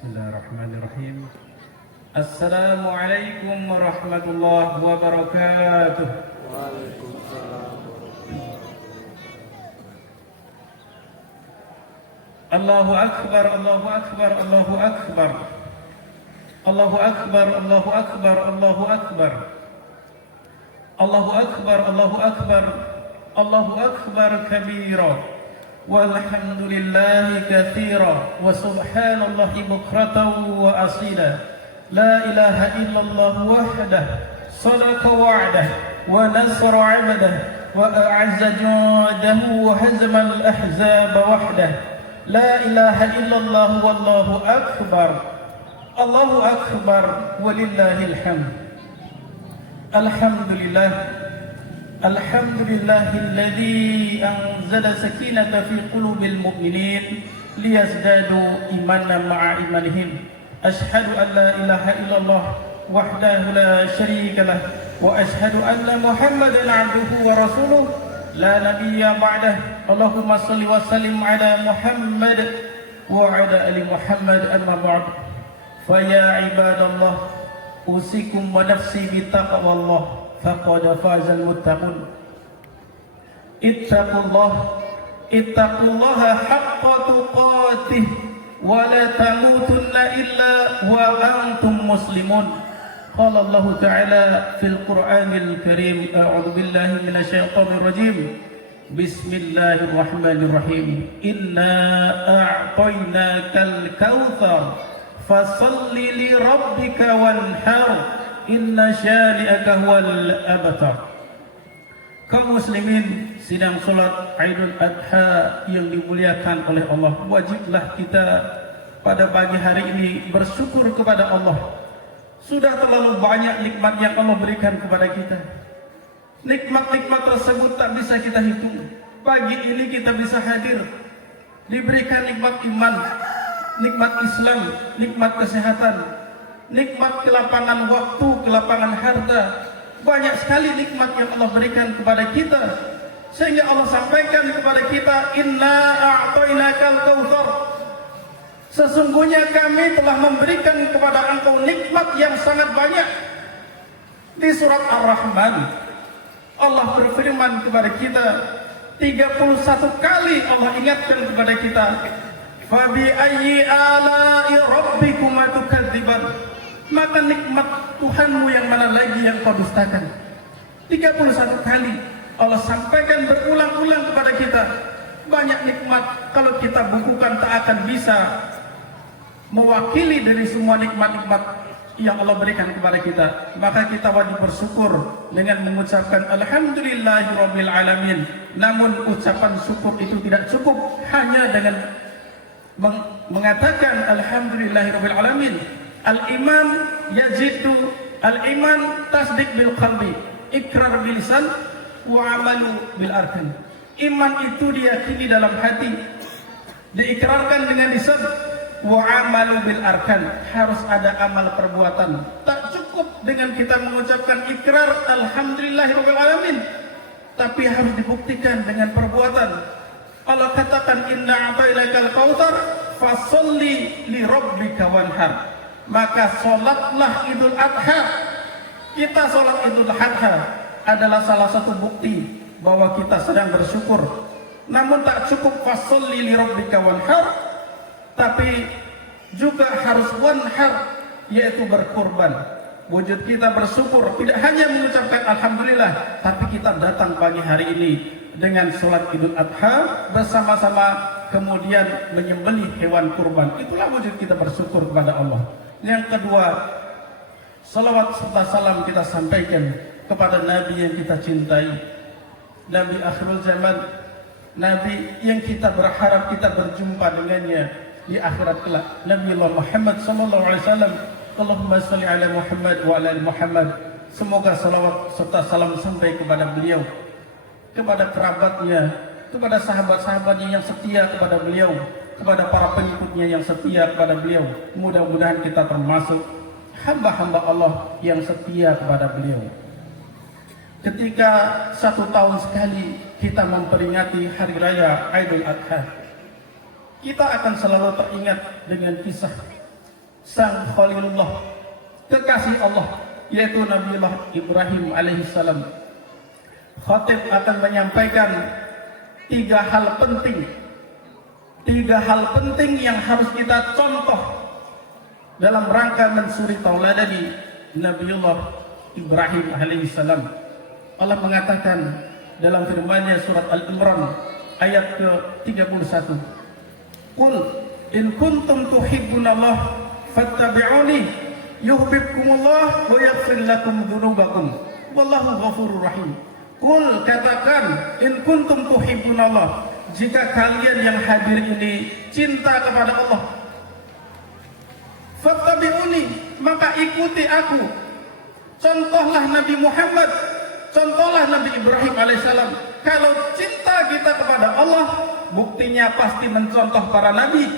Bismillahirrahmanirrahim. Assalamualaikum warahmatullahi wabarakatuh. Waalaikumsalam. Allahu akbar, Allahu akbar, Allahu akbar. Allahu akbar, Allahu akbar, Allahu akbar. Allahu akbar, Allahu akbar. Allahu akbar kabira. Walhamdulillahi katsira wa subhanallahi bukratan wa asila. La ilaha illallah wahdah sadaqa wa'dah wa nasra 'abdah wa a'azza jundahu wa hazama al-ahzab wahdah. La ilaha illallah wallahu akbar. Allahu akbar walillahil hamd. Alhamdulillah. Alhamdulillahilladzi anzala sakinata fi qulubil mu'minin liyazdadu imanan ma'a imanihim. Ashhadu an la ilaha illallah wahdahu la syarika lah wa ashhadu anna Muhammadan 'abduhu wa rasuluh la nabiyya ba'dah. Allahumma shalli wa sallim ala Muhammad wa ala ali Muhammad, amma ba'd. Fa ya ibadallah, usikum wa nafsi bi taqwallah faqad fazal muttaqun. Ittaqullaha haqqa tuqatih wa la tamutunna illa wa antum muslimun. Qala Allah Ta'ala fil Qur'anil Karim, a'udzu billahi minasyaitonir rajim. Bismillahirrahmanirrahim. Inna a'tainakal kautsar fasalli li rabbika wanhar. Inna syari'aka huwal abtar. Kaum muslimin sidang salat Idul Adha yang dimuliakan oleh Allah, wajiblah kita pada pagi hari ini bersyukur kepada Allah. Sudah terlalu banyak nikmat yang Allah berikan kepada kita. Nikmat-nikmat tersebut tak bisa kita hitung. Pagi ini kita bisa hadir, diberikan nikmat iman, nikmat Islam, nikmat kesehatan, nikmat kelapangan waktu, kelapangan harta. Banyak sekali nikmat yang Allah berikan kepada kita, sehingga Allah sampaikan kepada kita, Inna a'tainakal kautsar. Sesungguhnya kami telah memberikan kepada engkau nikmat yang sangat banyak. Di surat Ar-Rahman, Allah berfirman kepada kita 31 kali. Allah ingatkan kepada kita, Fabi ayyi ala'i rabbikuma tukadziban. Maka nikmat Tuhanmu yang mana lagi yang kau dustakan? 31 kali Allah sampaikan berulang-ulang kepada kita. Banyak nikmat, kalau kita bukukan tak akan bisa mewakili dari semua nikmat-nikmat yang Allah berikan kepada kita. Maka kita wajib bersyukur dengan mengucapkan Alhamdulillahirabbil alamin. Namun ucapan syukur itu tidak cukup hanya dengan mengatakan Alhamdulillahirabbil alamin. Al-iman yajidu, al-iman tasdik bil qalbi, ikrar bil lisan, wa amalu bil arkan. Iman itu diyakini dalam hati, diikrarkan dengan lisan, wa amalu bil arkan, harus ada amal perbuatan. Tak cukup dengan kita mengucapkan ikrar alhamdulillahirabbil alamin, tapi harus dibuktikan dengan perbuatan. Allah katakan inna a'tainakal kautsar fasalli li rabbika wanhar. Maka solatlah Idul Adha. Kita solat Idul Adha adalah salah satu bukti bahwa kita sedang bersyukur. Namun tak cukup fasalli li rabbika wanhar, tapi juga harus wanhar, yaitu berkurban. Wujud kita bersyukur tidak hanya mengucapkan alhamdulillah, tapi kita datang pagi hari ini dengan sholat Idul Adha bersama-sama, kemudian menyembelih hewan kurban. Itulah wujud kita bersyukur kepada Allah. Yang kedua, salawat serta salam kita sampaikan kepada Nabi yang kita cintai, Nabi akhirul zaman, Nabi yang kita berharap kita berjumpa dengannya di akhirat kelak, Nabi Muhammad SAW. Allahumma sholli ala Muhammad wa ala ali Muhammad. Semoga salawat serta salam sampai kepada beliau, kepada kerabatnya, kepada sahabat-sahabatnya yang setia kepada beliau, kepada para pengikutnya yang setia kepada beliau. Mudah-mudahan kita termasuk hamba-hamba Allah yang setia kepada beliau. Ketika 1 tahun sekali kita memperingati hari raya Idul Adha, kita akan selalu teringat dengan kisah sang Khalilullah, kekasih Allah, yaitu Nabiullah Ibrahim alaihissalam. Khatib akan menyampaikan tiga hal penting yang harus kita contoh dalam rangka mensuri tauladani Nabiullah Ibrahim alaihissalam. Allah mengatakan dalam firman-Nya surat Al-Imran ayat ke-31, "Qul in kuntum tuhibbunallah fattabi'uni yuhibbukumullah wa yaghfir lakum dzunubakum wallahu ghafurur rahim." Qul, katakan, in kuntum tuhibbunallah, jika kalian yang hadir ini cinta kepada Allah, fattabi'uni, maka ikuti aku. Contohlah Nabi Muhammad, contohlah Nabi Ibrahim alaihissalam. Kalau cinta kita kepada Allah, buktinya pasti mencontoh para nabi,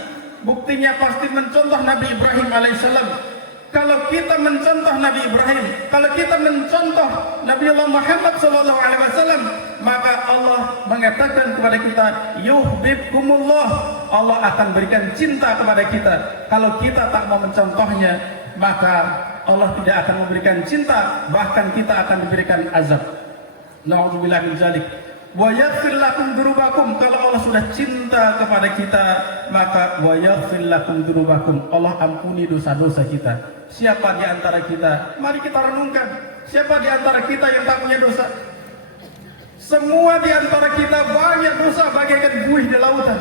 buktinya pasti mencontoh Nabi Ibrahim alaihissalam. Kalau kita mencontoh Nabi Ibrahim, kalau kita mencontoh Nabiullah Muhammad SAW, maka Allah mengatakan kepada kita, yuhibbukumullah, Allah akan berikan cinta kepada kita. Kalau kita tak mau mencontohnya, maka Allah tidak akan memberikan cinta, bahkan kita akan diberikan azab. Na'udzubillah min dzalik. Wa yaghfir lakum dzunubakum, kalau Allah sudah cinta kepada kita, maka wa yaghfir lakum dzunubakum, Allah ampuni dosa-dosa kita. Siapa di antara kita? Mari kita renungkan. Siapa di antara kita yang tak punya dosa? Semua di antara kita banyak dosa bagaikan buih di lautan.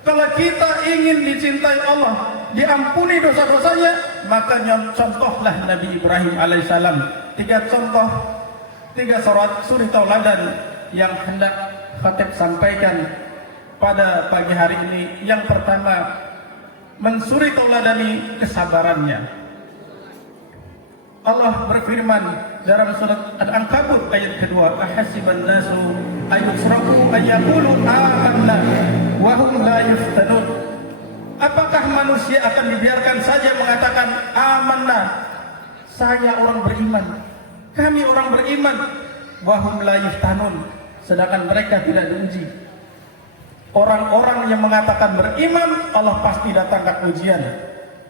Kalau kita ingin dicintai Allah, diampuni dosa-dosanya, maka contohlah Nabi Ibrahim alaihissalam. Tiga suri tauladan yang hendak khatib sampaikan pada pagi hari ini. Yang pertama, mensuri tauladani kesabarannya. Allah berfirman dalam surat Al-Ankabut ayat kedua, ahasiban nasu ayusraku ayyaqulu amanna wa hum la yuftanun. Apakah manusia akan dibiarkan saja mengatakan amanna, saya orang beriman, kami orang beriman, wa hum la yuftanun, sedangkan mereka tidak diuji. Orang-orang yang mengatakan beriman, Allah pasti datangkan ujian.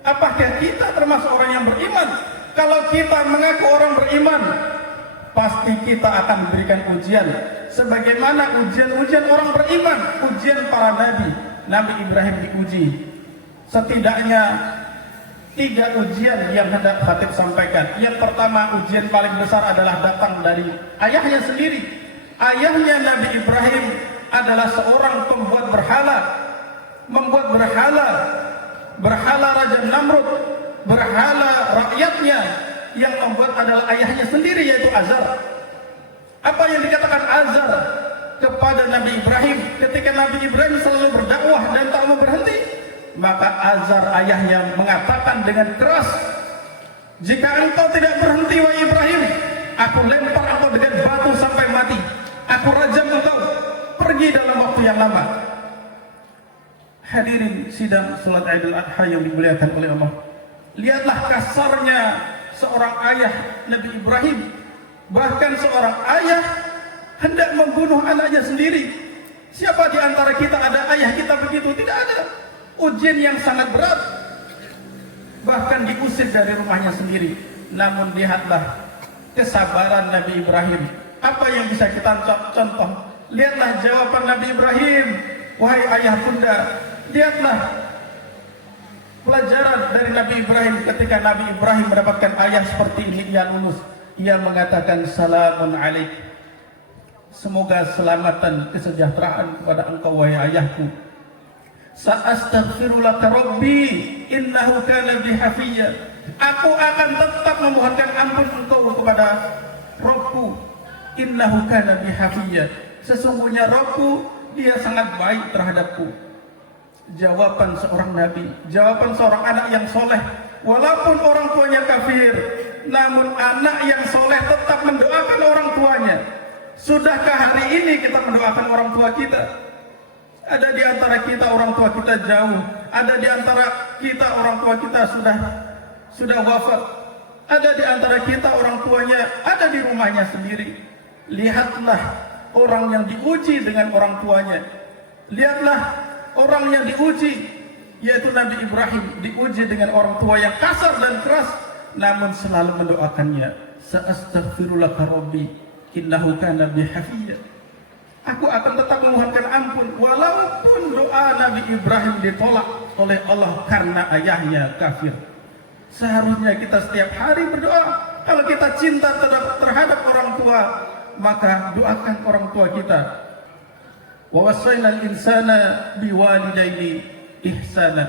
Apakah kita termasuk orang yang beriman? Kalau kita mengaku orang beriman, pasti kita akan diberikan ujian. Sebagaimana ujian-ujian orang beriman, ujian para nabi. Nabi Ibrahim diuji. Setidaknya 3 ujian yang hendak khatib sampaikan. Yang pertama, ujian paling besar adalah datang dari ayahnya sendiri. Ayahnya Nabi Ibrahim adalah seorang pembuat berhala. Membuat berhala Raja Namrud, berhala rakyatnya, yang membuat adalah ayahnya sendiri, yaitu Azar. Apa yang dikatakan Azar kepada Nabi Ibrahim ketika Nabi Ibrahim selalu berdakwah dan tak mau berhenti? Maka Azar ayahnya mengatakan dengan keras, jika engkau tidak berhenti wahai Ibrahim, aku lempar engkau dengan batu sampai mati, aku rajam engkau, pergi dalam waktu yang lama. Hadirin sidang salat Idul Adha yang dimuliakan oleh Allah, lihatlah kasarnya seorang ayah Nabi Ibrahim. Bahkan seorang ayah hendak membunuh anaknya sendiri. Siapa di antara kita ada ayah kita begitu? Tidak ada. Ujian yang sangat berat, bahkan diusir dari rumahnya sendiri. Namun lihatlah kesabaran Nabi Ibrahim. Apa yang bisa kita contoh? Lihatlah jawaban Nabi Ibrahim, wahai ayah bunda. Lihatlah pelajaran dari Nabi Ibrahim. Ketika Nabi Ibrahim mendapatkan ayah seperti ini, ia lulus. Ia mengatakan, salamun alaik, semoga selamatan kesejahteraan kepada engkau wahai ayahku. Sa'astaghfiru laka rabbi innahu kana bi hafiyya. Aku akan tetap memohonkan ampun engkau kepada Rabbku. Innahu kana bi hafiyya. Sesungguhnya Rabbku, dia sangat baik terhadapku. Jawaban seorang nabi, jawaban seorang anak yang soleh. Walaupun orang tuanya kafir, namun anak yang soleh tetap mendoakan orang tuanya. Sudahkah hari ini kita mendoakan orang tua kita? Ada di antara kita orang tua kita jauh, ada di antara kita orang tua kita sudah wafat, ada di antara kita orang tuanya ada di rumahnya sendiri. Lihatlah orang yang diuji dengan orang tuanya. Lihatlah orang yang diuji, yaitu Nabi Ibrahim diuji dengan orang tua yang kasar dan keras, namun selalu mendoakannya, sa'astaghfirulaka rabbi innahu kana bi hafiyya. Aku akan tetap memohonkan ampun walaupun doa Nabi Ibrahim ditolak oleh Allah karena ayahnya kafir. Seharusnya kita setiap hari berdoa. Kalau kita cinta terhadap orang tua, maka doakan orang tua kita. Wa wasainal insana biwalidaini ihsana.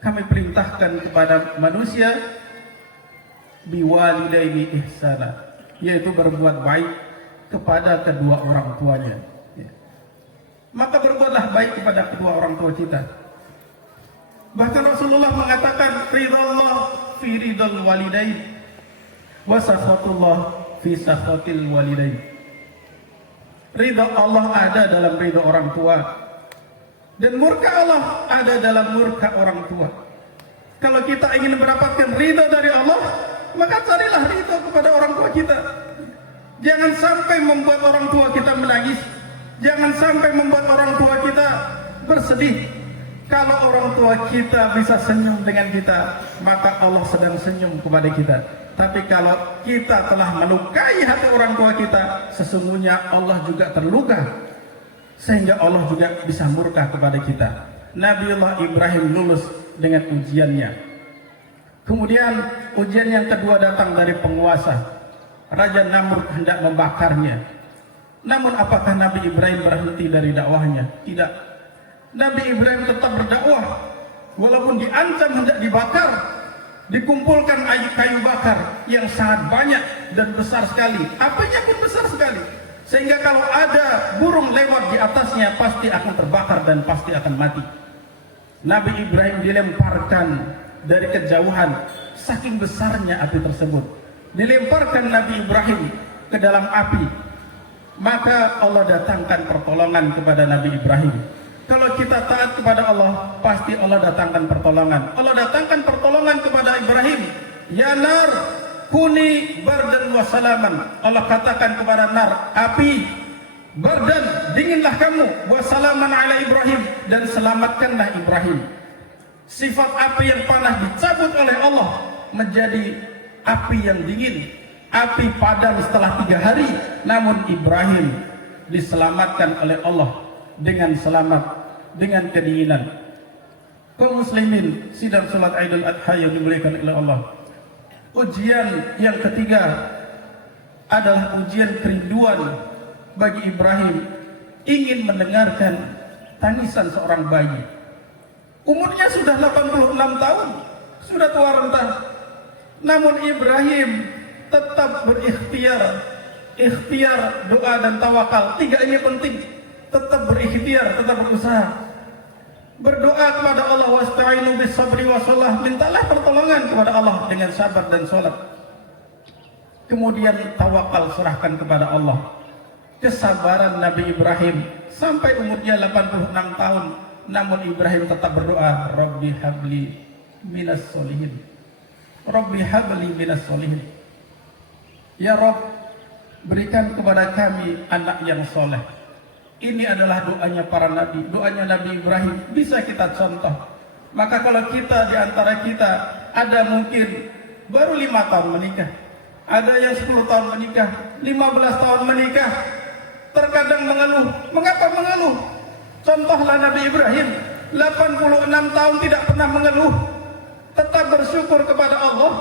Kami perintahkan kepada manusia biwalidaini ihsana, yaitu berbuat baik kepada kedua orang tuanya. Maka berbuatlah baik kepada kedua orang tua kita. Bahkan Rasulullah mengatakan ridallah fi ridal walidain wa sakhatullah fi sakhatil walidain. Ridha Allah ada dalam ridha orang tua, dan murka Allah ada dalam murka orang tua. Kalau kita ingin mendapatkan ridha dari Allah, maka carilah ridha kepada orang tua kita. Jangan sampai membuat orang tua kita menangis. Jangan sampai membuat orang tua kita bersedih. Kalau orang tua kita bisa senyum dengan kita, maka Allah sedang senyum kepada kita. Tapi kalau kita telah melukai hati orang tua kita, sesungguhnya Allah juga terluka, sehingga Allah juga bisa murka kepada kita. Nabiullah Ibrahim lulus dengan ujiannya. Kemudian ujian yang kedua datang dari penguasa. Raja Namrud hendak membakarnya. Namun apakah Nabi Ibrahim berhenti dari dakwahnya? Tidak. Nabi Ibrahim tetap berdakwah. Walaupun diancam hendak dibakar, dikumpulkan kayu bakar yang sangat banyak dan besar sekali. Apinya pun besar sekali. Sehingga kalau ada burung lewat di atasnya, pasti akan terbakar dan pasti akan mati. Nabi Ibrahim dilemparkan dari kejauhan, saking besarnya api tersebut. Dilemparkan Nabi Ibrahim ke dalam api, maka Allah datangkan pertolongan kepada Nabi Ibrahim. Kalau kita taat kepada Allah, pasti Allah datangkan pertolongan. Allah datangkan pertolongan kepada Ibrahim. Ya nar, kuni bardan wa salaman. Allah katakan kepada nar, api, bardan, dinginlah kamu, wa salaman ala Ibrahim, dan selamatkanlah Ibrahim. Sifat api yang panas dicabut oleh Allah menjadi api yang dingin. Api padam setelah 3 hari, namun Ibrahim diselamatkan oleh Allah dengan selamat, dengan kedinginan. Kaum muslimin, sidang salat Idul Adha yang dimuliakan oleh Allah. Ujian yang ketiga adalah ujian kerinduan bagi Ibrahim, ingin mendengarkan tangisan seorang bayi. Umurnya sudah 86 tahun, sudah tua renta. Namun Ibrahim tetap berikhtiar doa dan tawakal. 3 ini penting. Tetap berikhtiar, tetap berusaha. Berdoa kepada Allah, wasta'inu bis sabri wasallah, mintalah pertolongan kepada Allah dengan sabar dan salat. Kemudian tawakal, serahkan kepada Allah. Kesabaran Nabi Ibrahim sampai umurnya 86 tahun, namun Ibrahim tetap berdoa, Rabbi habli minas solihin. Rabbi habli minas solihin. Ya Rabb, berikan kepada kami anak yang soleh. Ini adalah doanya para nabi, doanya Nabi Ibrahim, bisa kita contoh. Maka kalau kita di antara kita ada mungkin baru 5 tahun menikah, ada yang 10 tahun menikah, 15 tahun menikah, terkadang mengeluh. Mengapa mengeluh? Contohlah Nabi Ibrahim, 86 tahun tidak pernah mengeluh, tetap bersyukur kepada Allah,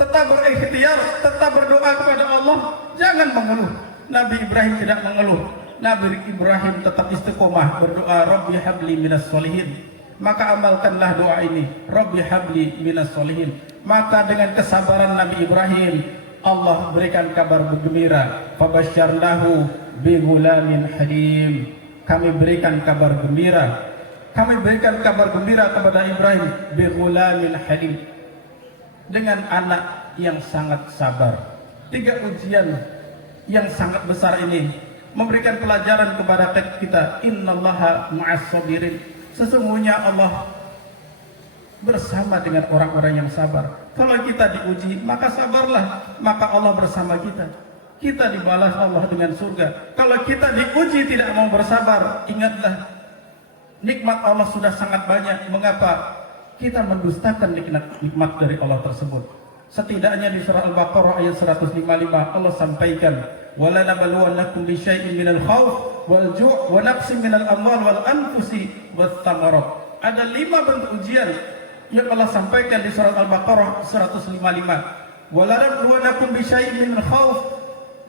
tetap berikhtiar, tetap berdoa kepada Allah. Jangan mengeluh. Nabi Ibrahim tidak mengeluh. Nabi Ibrahim tetap istiqomah berdoa, Rabbi habli minas solihin. Maka amalkanlah doa ini, Rabbi habli minas solihin. Maka dengan kesabaran Nabi Ibrahim, Allah berikan kabar bergembira. Fabasyarnahu bi ghulamin halim. Kami berikan kabar gembira. Kami berikan kabar gembira kepada Ibrahim bi ghulamin halim, dengan anak yang sangat sabar. 3 ujian yang sangat besar ini memberikan pelajaran kepada kita. Innallaha ma'as sabirin. Sesungguhnya Allah bersama dengan orang-orang yang sabar. Kalau kita diuji, maka sabarlah, maka Allah bersama kita. Kita dibalas Allah dengan surga. Kalau kita diuji tidak mau bersabar, ingatlah Nikmat Allah sudah sangat banyak. Mengapa kita mendustakan nikmat dari Allah tersebut? Setidaknya di surah Al-Baqarah ayat 155 Allah sampaikan, "Wala nabluwannakum bi syai'in minal khauf wal ju' wa naqsin minal amwal wal anfusi wath thamarat." Ada 5 bentuk ujian yang Allah sampaikan di surah Al-Baqarah 155. "Wala nabluwannakum bi syai'in minal khauf",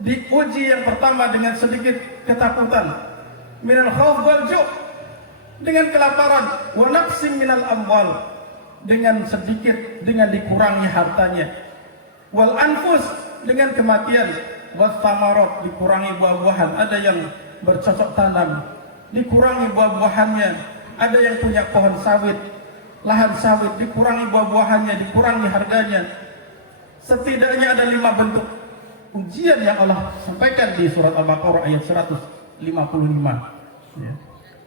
diuji yang pertama dengan sedikit ketakutan, minal khauf wal ju', dengan kelaparan, wa naqsin minal amwal, dengan sedikit, dengan dikurangi hartanya, wal anfus, dengan kematian, was thamarat, dikurangi buah-buahan. Ada yang bercocok tanam, dikurangi buah-buahannya. Ada yang punya pohon sawit, lahan sawit, dikurangi buah-buahannya, dikurangi harganya. Setidaknya ada 5 bentuk ujian yang Allah sampaikan di surat Al-Baqarah ayat 155. Ya.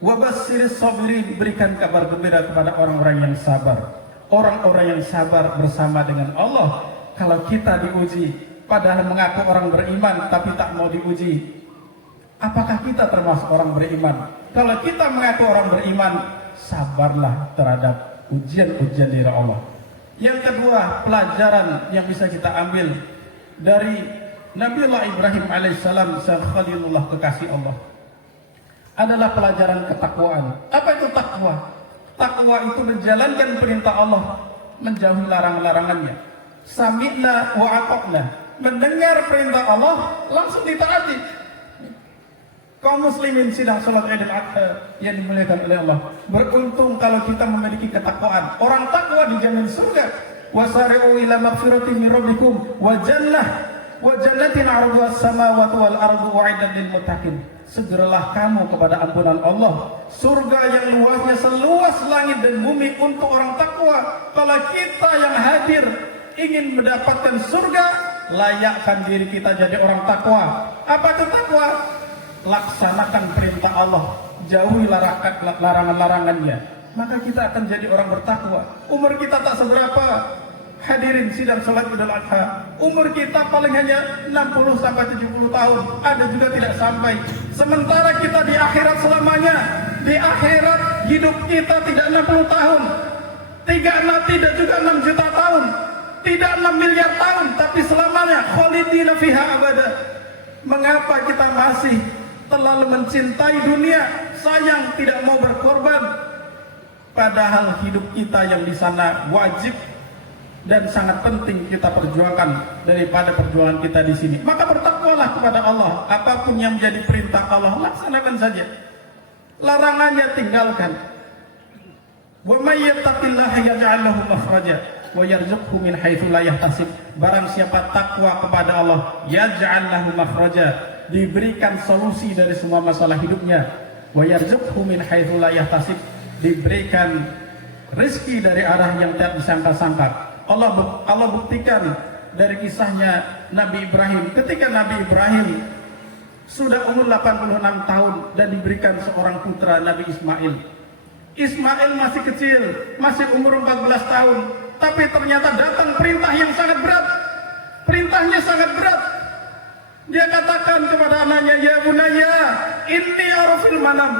Wabassiris sabirin, berikan kabar gembira kepada orang-orang yang sabar. Orang-orang yang sabar bersama dengan Allah. Kalau kita diuji, padahal mengaku orang beriman tapi tak mau diuji, apakah kita termasuk orang beriman? Kalau kita mengaku orang beriman, sabarlah terhadap ujian-ujian dari Allah. Yang kedua, pelajaran yang bisa kita ambil dari Nabiullah Ibrahim alaihissalam, sang Khalilullah, kekasih Allah, adalah pelajaran ketakwaan. Apa itu takwa? Takwa itu menjalankan perintah Allah, menjauhi larang-larangannya. Sami'na wa ata'na, mendengar perintah Allah langsung ditaati. Kaum muslimin sidang salat Idul Adha yang dimuliakan oleh Allah, beruntung kalau kita memiliki ketakwaan. Orang takwa dijamin surga. Wasari'u ila maghfiratin min rabbikum wa jannatin 'arduha as-samawati wal ardu u'iddat lil muttaqin. Segeralah kamu kepada ampunan Allah, surga yang luasnya seluas langit dan bumi untuk orang takwa. Kalau kita yang hadir ingin mendapatkan surga, layakkan diri kita jadi orang takwa. Apa itu takwa? Laksanakan perintah Allah, jauhi larangan-larangannya, maka kita akan jadi orang bertakwa. Umur kita tak seberapa, hadirin sidang salat Idul Adha, umur kita paling hanya 60 sampai 70 tahun, ada juga tidak sampai. Sementara kita di akhirat selamanya. Di akhirat hidup kita tidak 60 tahun, tidak juga 6 juta tahun, tidak 6 miliar tahun, tapi selamanya, khalidina fiha abada. Mengapa kita masih terlalu mencintai dunia, sayang, tidak mau berkorban, padahal hidup kita yang di sana wajib dan sangat penting kita perjuangkan daripada perjuangan kita di sini. Maka bertakwalah kepada Allah. Apapun yang menjadi perintah Allah, laksanakan saja. Larangannya tinggalkan. Wa may yattaqillaha yaj'al lahu makhraja wa yarzuqhu min haitsu la yahtasib. Barang siapa takwa kepada Allah, yaj'al lahu makhraja, diberikan solusi dari semua masalah hidupnya. Wa yarzuqhu min haitsu la yahtasib, diberikan rezeki dari arah yang tidak disangka-sangka. Allah buktikan dari kisahnya Nabi Ibrahim. Ketika Nabi Ibrahim sudah umur 86 tahun dan diberikan seorang putra, Nabi Ismail. Ismail masih kecil, masih umur 14 tahun, tapi ternyata datang perintah yang sangat berat. Perintahnya sangat berat. Dia katakan kepada anaknya, "Ya bunayya, inni ara fil manam."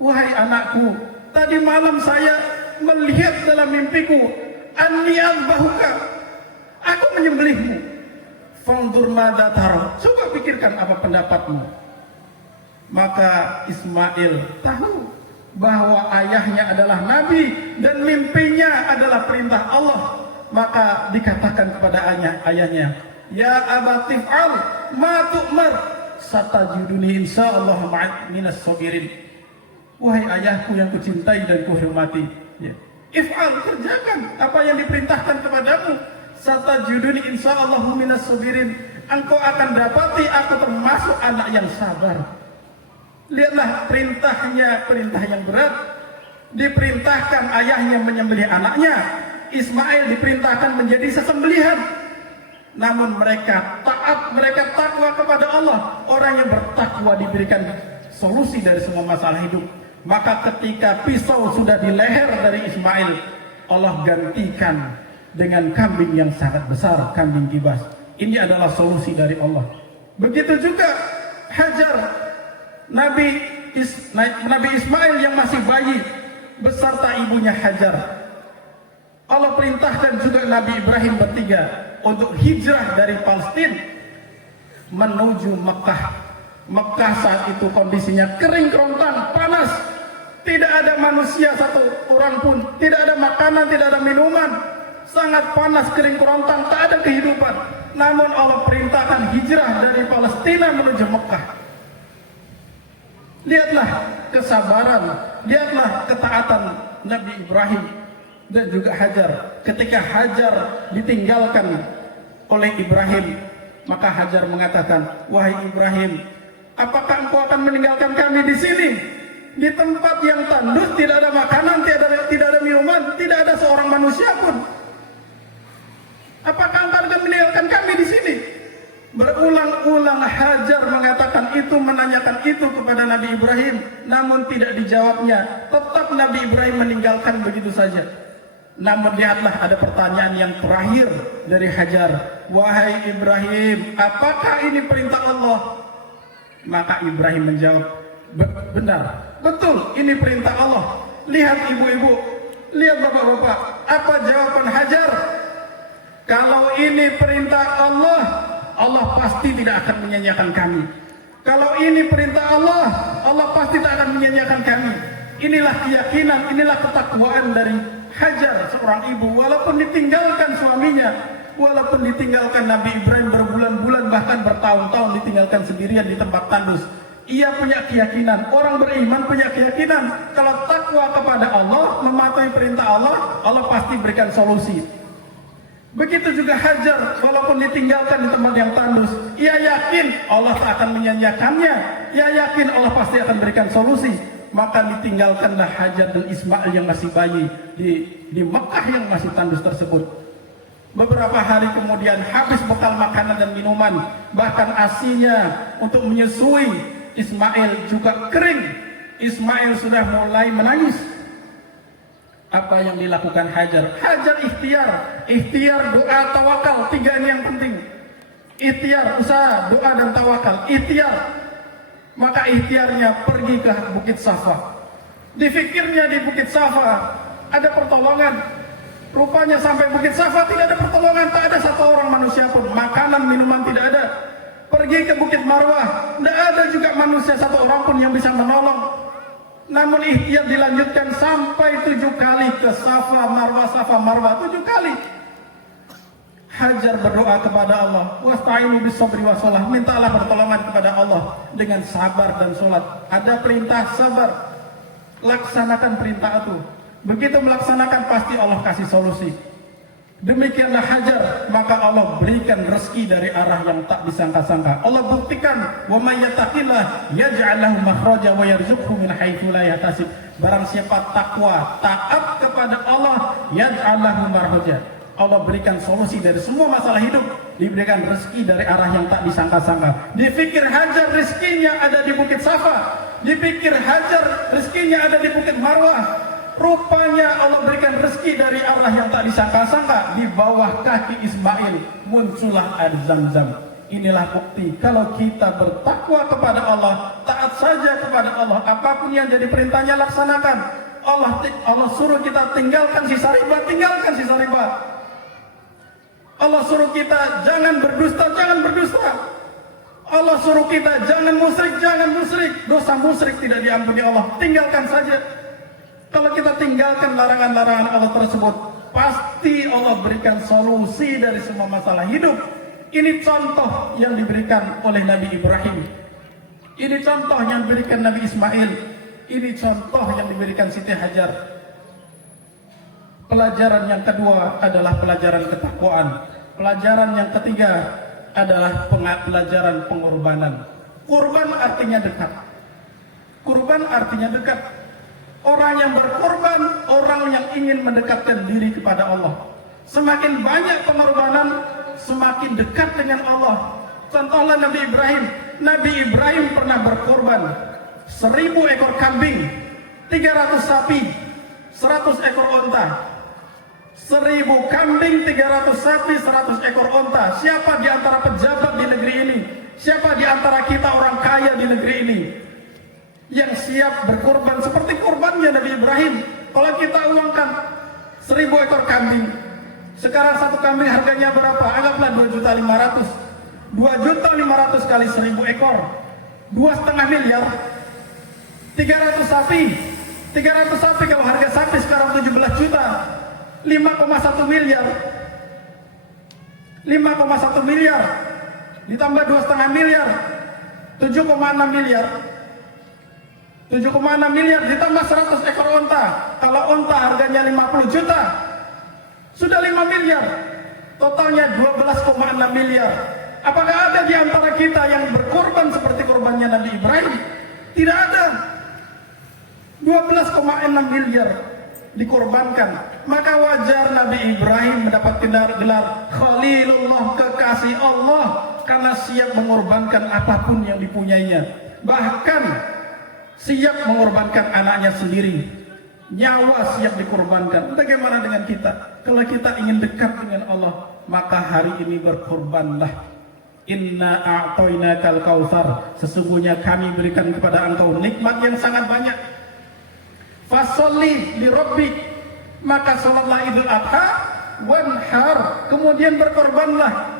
Wahai anakku, tadi malam saya melihat dalam mimpiku, anni azbahuka, aku menyembelihmu. Fanzur madza tara, coba pikirkan apa pendapatmu. Maka Ismail tahu bahwa ayahnya adalah nabi dan mimpinya adalah perintah Allah. Maka dikatakan kepada ayahnya, "Ya abatif'al ma tu'mar, satajiduni insyaallah minas sabirin." Wahai ayahku yang kucintai dan kuhormati, ya, if'al, kerjakan apa yang diperintahkan kepadamu. Satajiduni insyaallah minas sabirin, engkau akan dapati aku termasuk anak yang sabar. Lihatlah perintahnya, perintah yang berat. Diperintahkan ayahnya menyembelih anaknya, Ismail diperintahkan menjadi sesembelihan. Namun mereka taat, mereka takwa kepada Allah. Orang yang bertakwa diberikan solusi dari semua masalah hidup. Maka ketika pisau sudah di leher dari Ismail, Allah gantikan dengan kambing yang sangat besar, kambing kibas. Ini adalah solusi dari Allah. Begitu juga Hajar, Nabi Nabi Ismail yang masih bayi beserta ibunya Hajar. Allah perintahkan juga Nabi Ibrahim bertiga untuk hijrah dari Palestina menuju Mekah. Mekah saat itu kondisinya kering kerontang, panas. Tidak ada manusia satu orang pun, tidak ada makanan, tidak ada minuman. Sangat panas, kering kerontang, tak ada kehidupan. Namun Allah perintahkan hijrah dari Palestina menuju Mekah. Lihatlah kesabaran, lihatlah ketaatan Nabi Ibrahim dan juga Hajar. Ketika Hajar ditinggalkan oleh Ibrahim, maka Hajar mengatakan, "Wahai Ibrahim, apakah engkau akan meninggalkan kami di sini? Di tempat yang tandus, tidak ada makanan, tidak ada minuman, tidak ada seorang manusia pun. Apakah engkau akan meninggalkan kami di sini?" Berulang-ulang Hajar mengatakan itu, menanyakan itu kepada Nabi Ibrahim, namun tidak dijawabnya. Tetap Nabi Ibrahim meninggalkan begitu saja. Namun lihatlah ada pertanyaan yang terakhir dari Hajar. "Wahai Ibrahim, apakah ini perintah Allah?" Maka Ibrahim menjawab, "Benar, betul, ini perintah Allah." Lihat ibu-ibu, lihat bapak-bapak, apa jawaban Hajar? Kalau ini perintah Allah, Allah pasti tidak akan menyanyiakan kami. Kalau ini perintah Allah, Allah pasti tidak akan menyanyiakan kami. Inilah keyakinan, inilah ketakwaan dari Hajar, seorang ibu. Walaupun ditinggalkan suaminya, walaupun ditinggalkan Nabi Ibrahim berbulan-bulan, bahkan bertahun-tahun ditinggalkan sendirian di tempat tandus, ia punya keyakinan. Orang beriman punya keyakinan, kalau takwa kepada Allah, mematuhi perintah Allah, Allah pasti berikan solusi. Begitu juga Hajar, walaupun ditinggalkan di tempat yang tandus, ia yakin Allah tak akan menyanyiakannya. Ia yakin Allah pasti akan berikan solusi. Maka ditinggalkanlah Hajar dan Ismail yang masih bayi di Mekah yang masih tandus tersebut. Beberapa hari kemudian habis bekal makanan dan minuman, bahkan asinya untuk menyusui Ismail juga kering. Ismail sudah mulai menangis. Apa yang dilakukan Hajar? Hajar ikhtiar, doa, tawakal. Tiga ini yang penting. Ikhtiar, usaha, doa dan tawakal. Ikhtiar. Maka ikhtiarnya pergi ke Bukit Safa. Difikirnya di Bukit Safa ada pertolongan. Rupanya sampai Bukit Safa tidak ada pertolongan, tak ada satu orang manusia pun. Makanan, minuman tidak ada. Pergi ke Bukit Marwah, tidak ada juga manusia satu orang pun yang bisa menolong. Namun ikhtiar dilanjutkan sampai 7 kali ke Safa Marwah 7 kali. Hajar berdoa kepada Allah, "Wasta'inu bis-sabri was-shalah." Mintalah pertolongan kepada Allah dengan sabar dan sholat. Ada perintah sabar, laksanakan perintah itu. Begitu melaksanakan pasti Allah kasih solusi. Demikianlah Hajar, maka Allah berikan rezeki dari arah yang tak disangka-sangka. Allah buktikan, "Wa may yattaqillah yaj'al lahu makhraja wa yarzuqhu min haitsu la yahtasib." Barang siapa takwa, taat kepada Allah, yaj'al lahu makhraja. Allah berikan solusi dari semua masalah hidup, diberikan rezeki dari arah yang tak disangka-sangka. Dipikir Hajar rezekinya ada di Bukit Safa, dipikir Hajar rezekinya ada di Bukit Marwah. Rupanya Allah berikan rezeki dari arah yang tak disangka-sangka. Di bawah kaki Ismail muncullah air Zam-Zam. Inilah bukti kalau kita bertakwa kepada Allah, taat saja kepada Allah, apapun yang jadi perintahnya laksanakan. Allah suruh kita tinggalkan sisa riba, tinggalkan sisa riba. Allah suruh kita jangan berdusta, jangan berdusta. Allah suruh kita jangan musyrik, jangan musyrik. Dosa musyrik tidak diampuni Allah, tinggalkan saja. Kalau kita tinggalkan larangan-larangan Allah tersebut, pasti Allah berikan solusi dari semua masalah hidup. Ini contoh yang diberikan oleh Nabi Ibrahim. Ini contoh yang diberikan Nabi Ismail. Ini contoh yang diberikan Siti Hajar. Pelajaran yang kedua adalah pelajaran ketakwaan. Pelajaran yang ketiga adalah pelajaran pengorbanan. Kurban artinya dekat. Kurban artinya dekat. Orang yang berkorban, orang yang ingin mendekatkan diri kepada Allah. Semakin banyak pengorbanan, semakin dekat dengan Allah. Contohnya Nabi Ibrahim. Nabi Ibrahim pernah berkorban 1000 ekor kambing, 300 sapi, 100 ekor onta. 1000 kambing, 300 sapi, 100 ekor onta. Siapa di antara pejabat di negeri ini? Siapa di antara kita orang kaya di negeri ini yang siap berkorban seperti korbannya Nabi Ibrahim. Kalau kita uangkan 1000 ekor kambing, sekarang satu kambing harganya berapa? Anggaplah 2.500.000. 2.500.000 kali 1000 ekor, 2,5 miliar. 300 sapi. 300 sapi kalau harga sapi sekarang 17 juta. 5,1 miliar. 5,1 miliar ditambah 2,5 miliar, 7,6 miliar. 7,6 miliar ditambah 100 ekor onta. Kalau onta harganya 50 juta, sudah 5 miliar. Totalnya 12,6 miliar. Apakah ada di antara kita yang berkorban seperti korbannya Nabi Ibrahim? Tidak ada. 12,6 miliar dikorbankan. Maka wajar Nabi Ibrahim mendapatkan gelar Khalilullah, kekasih Allah, karena siap mengorbankan apapun yang dipunyainya. Bahkan siap mengorbankan anaknya sendiri. Nyawa siap dikorbankan. Bagaimana dengan kita? Kalau kita ingin dekat dengan Allah, maka hari ini berkorbanlah. Inna a'tainakal kautsar. Sesungguhnya kami berikan kepada engkau nikmat yang sangat banyak. Fasolli li rabbik, maka salatlah Idul Adha, wanhar, kemudian berkorbanlah.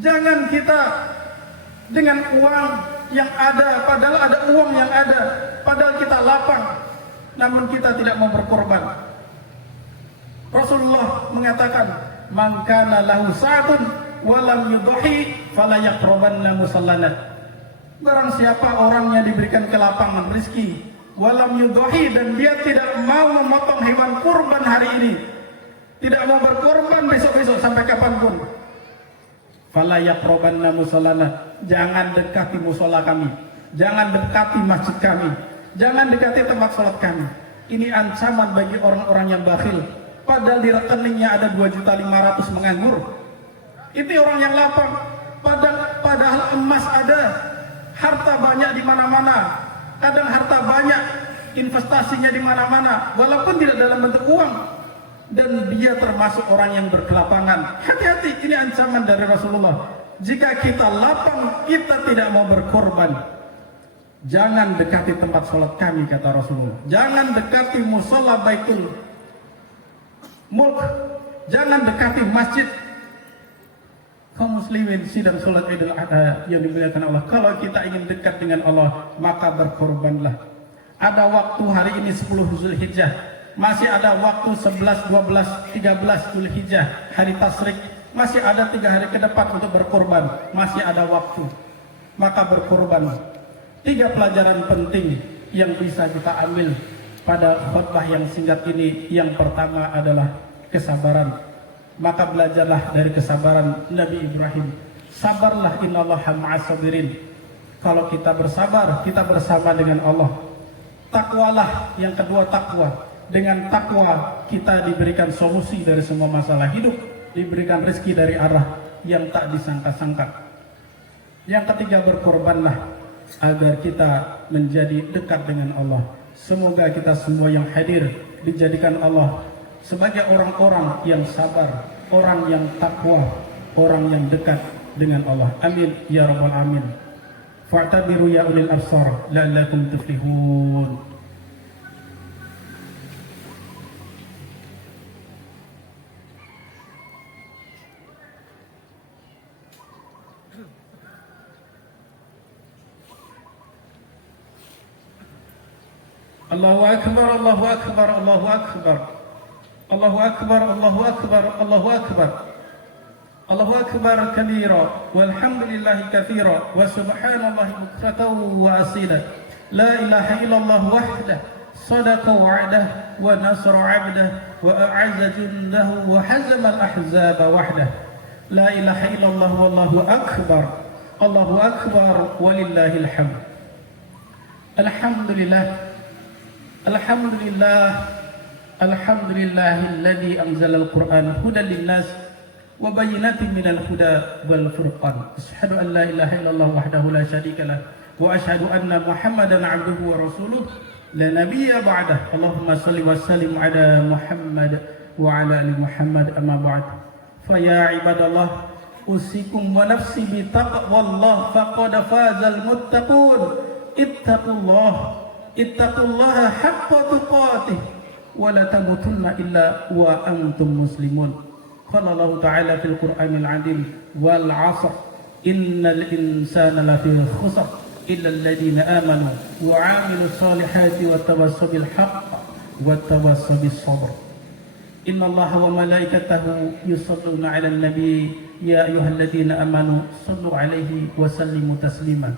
Jangan kita dengan uang yang ada, padahal ada uang yang ada, padahal kita lapang, namun kita tidak mau berkorban. Rasulullah mengatakan, man kana lahu sa'atun wa lam yudhi fala yaqrabanna musallana. Barang siapa orang yang diberikan kelapangan rezeki, walam yudhi, dan dia tidak mau memotong hewan kurban hari ini, tidak mau berkorban besok-besok sampai kapanpun, fala yaqrabanna musallana, jangan dekati musola kami, jangan dekati masjid kami, jangan dekati tempat sholat kami. Ini ancaman bagi orang-orang yang bakhil, padahal di rekeningnya ada 2.500.000 menganggur. Itu orang yang lapang, padahal emas ada, harta banyak di mana-mana. Kadang harta banyak, investasinya di mana-mana, walaupun tidak dalam bentuk uang, dan dia termasuk orang yang berkelapangan. Hati-hati, ini ancaman dari Rasulullah. Jika kita lapang, kita tidak mau berkorban, jangan dekati tempat sholat kami, kata Rasulullah. Jangan dekati musola Baitul Mulk, jangan dekati masjid. Kaum muslimin sidang sholat Idul Adha yang dimuliakan Allah. Kalau kita ingin dekat dengan Allah, maka berkorbanlah. Ada waktu hari ini 10 Zulhijjah, masih ada waktu 11, 12, 13 Zulhijjah, hari Tasyrik, masih ada 3 hari ke depan untuk berkorban, masih ada waktu. Maka berkorban. 3 pelajaran penting yang bisa kita ambil pada khutbah yang singkat ini. Yang pertama adalah kesabaran. Maka belajarlah dari kesabaran Nabi Ibrahim. Sabarlah, innallaha ma'as sabirin. Kalau kita bersabar, kita bersama dengan Allah. Takwalah, yang kedua takwa. Dengan takwa kita diberikan solusi dari semua masalah hidup, diberikan rezeki dari arah yang tak disangka-sangka. Yang ketiga, berkorbanlah agar kita menjadi dekat dengan Allah. Semoga kita semua yang hadir dijadikan Allah sebagai orang-orang yang sabar, orang yang takwa, orang yang dekat dengan Allah. Amin ya rabbal alamin. Fa'tabiru ya ulil absar la'allakum tuflihun. Allahu akbar, Allahu akbar, Allahu akbar. Allahu akbar, Allahu akbar, Allahu akbar. Allahu akbar kabira, walhamdulillahi katsira, wa subhanallahi bukratan wa asila. La ilaha illallah wahdah, sadaqa wa'dah, wa nasra 'abdah, wa a'azza jundahu, wa hazama al-ahzaba wahdah. La ilaha illallah wallahu akbar. Allahu akbar walillahil hamd. Alhamdulillah. Alhamdulillah. Alhamdulillahilladzi anzalal Qur'an hudan linnas wa bayyinatin minal huda wal furqan. Asyhadu an la ilaha illallah wahdahu la syarika lah wa asyhadu anna Muhammadan 'abduhu wa rasuluh la nabiyya ba'dah. Allahumma shalli wa sallim ala Muhammad wa ala ali Muhammad, amma ba'd. Fa ya ibadallah, usikum wa nafsi bi taqwallah faqad fazal muttaqun. ittaqullaha haqqa tuqatih wa la tamutunna illa wa antum muslimun. Qala Allah Ta'ala fil Qur'anil 'Azim wal 'asr innal insana lafi khusr illa alladhina amanu wa 'amilus solihati wa tawassaw bil haqq wa tawassaw bis sabr. Inna Allah wa malaikatahu yusalluna 'alan nabi ya ayyuhalladzina amanu sallu 'alaihi wa sallimu taslima.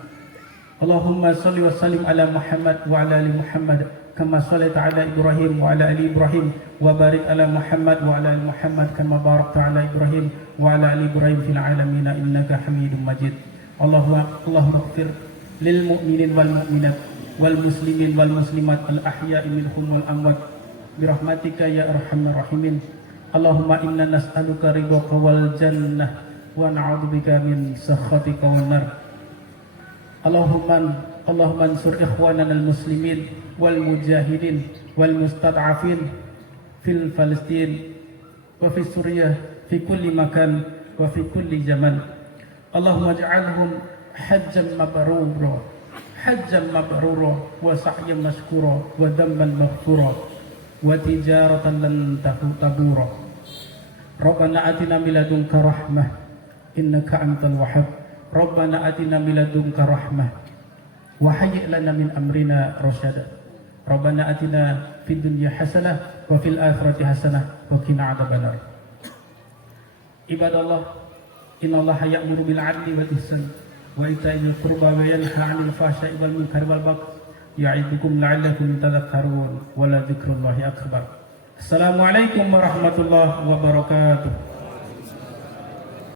Allahumma salli wa sallim ala Muhammad wa ala ali Muhammad kama shallaita ala Ibrahim wa ala ali Ibrahim wa barik ala Muhammad wa ala ali Muhammad kama barakta ala Ibrahim wa ala ali Ibrahim fil alamin innaka Hamidum Majid. Allahumma ighfir lil mu'minin wal mu'minat wal muslimin wal muslimat al ahya'i minhum wal amwat birahmatika ya arhamar rahimin. Allahumma inna nas'aluka ridhaka wal jannah wa na'udzubika min sakhatika wan nar. Allahumma ansur ikhwanana al-muslimin wal mujahidin wal mustad'afin fil Palestin wa fi Suriah fi kulli makan wa fi kulli zaman. Allahumma ij'alhum hajjan mabrura wa sa'yan mashkura wa dhanban maghfura wa tijaratan lan tabura. Rabbana atina min ladunka rahmah innaka antal wahhab. Rabbana atina min ladunka rahmah wa hayyi' lana min amrina rasyada. Rabbana atina fid dunya hasanah wa fil akhirati hasanah wa qina adzabannar. Ibadallah, innallaha ya'muru bil 'adli wal ihsan wa ita'il qurba wa yanha 'anil fahsya'i wal munkari wal baghi ya'idukum la'allakum tadhakkarun wa la dzikrullahi akbar. Assalamualaikum warahmatullahi wabarakatuh.